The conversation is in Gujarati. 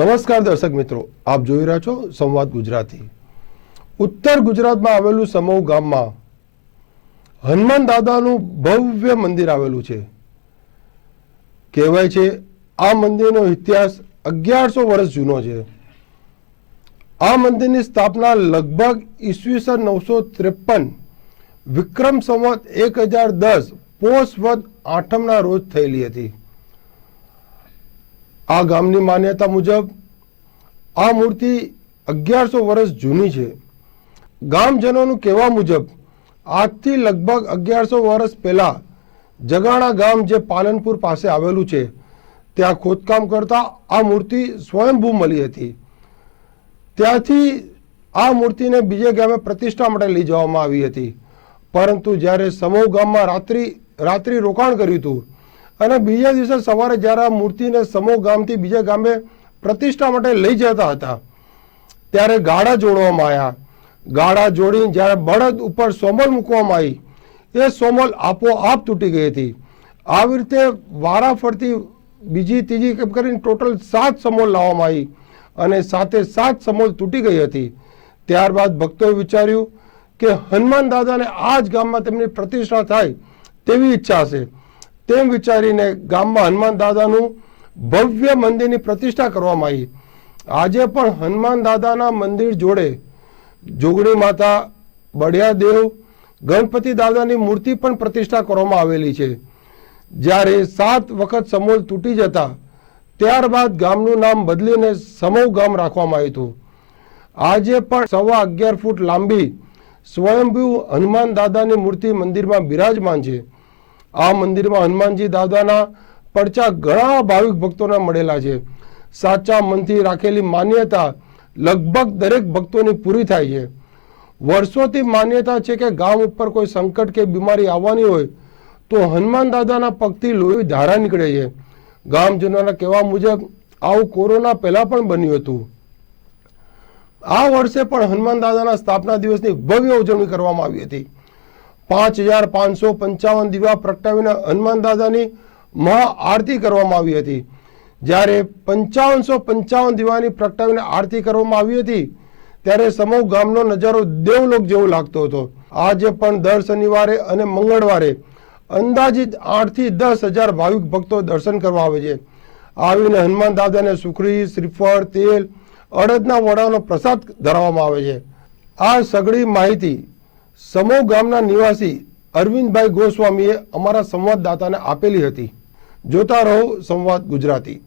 નમસ્કાર દર્શક મિત્રો, આપ જોઈ રહ્યા છો સંવાદ ગુજરાતી। ઉત્તર ગુજરાતમાં આવેલું સમૂહ ગામમાં હનુમાન દાદાનું ભવ્ય મંદિર આવેલું છે। કહેવાય છે આ મંદિરનો ઇતિહાસ 1100 વર્ષ જૂનો છે। આ મંદિરની સ્થાપના લગભગ ઈસવીસન 953 વિક્રમ સંવત 1010 પોષ વદ 8મના રોજ થયેલી હતી। આ ગામની માન્યતા મુજબ આ મૂર્તિ 1100 વર્ષ જૂની છે। ગામજનોનું કહેવા મુજબ આજથી લગભગ 1100 વર્ષ પહેલા જગાણા ગામ જે પાલનપુર પાસે આવેલું છે ત્યાં ખોદકામ કરતા આ મૂર્તિ સ્વયંભૂ મળી હતી। ત્યાંથી આ મૂર્તિને બીજે ગામે પ્રતિષ્ઠા માટે લઈ જવામાં આવી હતી, પરંતુ જ્યારે સમૂહ ગામમાં રાત્રિ રોકાણ કર્યું હતું અને બીજા દિવસે સવારે જ્યારે આ મૂર્તિને સમૂહ ગામથી બીજા ગામે પ્રતિષ્ઠા માટે લઈ જતા હતા ત્યારે ગાડા જોડવામાં આવ્યા। ગાડા જોડીને જ્યારે બળદ ઉપર સોમલ મૂકવામાં આવી એ સોમલ આપોઆપ તૂટી ગઈ હતી। આવી રીતે વારાફરતી બીજી ત્રીજી એમ કરીને ટોટલ 7 સમોલ લાવવામાં આવી અને સાથે 7 સમોલ તૂટી ગઈ હતી। ત્યારબાદ ભક્તોએ વિચાર્યું કે હનુમાન દાદાને આ જ ગામમાં તેમની પ્રતિષ્ઠા થાય તેવી ઈચ્છા છે। તેમ વિચારીને ગામમાં હનુમાન દાદાનું ભવ્ય મંદિરની પ્રતિષ્ઠા કરવામાં આવી। આજે પણ હનુમાન દાદાના મંદિર જોડે જોગણી માતા, બળિયા દેવ, ગણપતિ દાદાની મૂર્તિ પણ પ્રતિષ્ઠા કરવામાં આવેલી છે। જ્યારે 7 વખત સમૂહ તૂટી જતા ત્યારબાદ ગામનું નામ બદલીને સમૂહ ગામ રાખવામાં આવ્યું હતું। આજે પણ 11.25 ફૂટ લાંબી સ્વયંભૂ હનુમાન દાદાની મૂર્તિ મંદિરમાં બિરાજમાન છે। આ મંદિરમાં હનુમાનજી દાદાના પડચા ઘણા ભાવિક ભક્તોને મળેલા છે। સાચા મનથી રાખેલી માન્યતા લગભગ દરેક ભક્તોની પૂરી થાય છે। વર્ષોથી માન્યતા છે કે ગામ ઉપર કોઈ સંકટ કે બીમારી આવવાની હોય તો હનુમાન દાદાના પગથી લોહી ધારા નીકળે છે। ગામજનોના કહેવા મુજબ આવું કોરોના પહેલા પણ બન્યું હતું। આ વર્ષે પણ હનુમાન દાદાના સ્થાપના દિવસની ભવ્ય ઉજવણી કરવામાં આવી હતી। 5555 દીવા પ્રગટાવીને હનુમાન દાદાની મહા આરતી કરવામાં આવી હતી। જ્યારે 5555 દીવાની પ્રગટાવીને આરતી કરવામાં આવી હતી ત્યારે સમૂહ ગામનો નજારો દેવલોક જેવો લાગતો હતો। આજે પણ દર શનિવારે અને મંગળવારે અંદાજિત 8 થી 10 હજાર ભાવિક ભક્તો દર્શન કરવા આવે છે। આવીને હનુમાન દાદાને સુખડી, શ્રીફળ, તેલ, અડદના વડાનો પ્રસાદ ધરાવવામાં આવે છે। આ સઘળી માહિતી સમૂહ ગામના નિવાસી અરવિંદભાઈ ગોસ્વામીએ અમારા સંવાદદાતાને આપેલી હતી। જોતા રહો સંવાદ ગુજરાતી।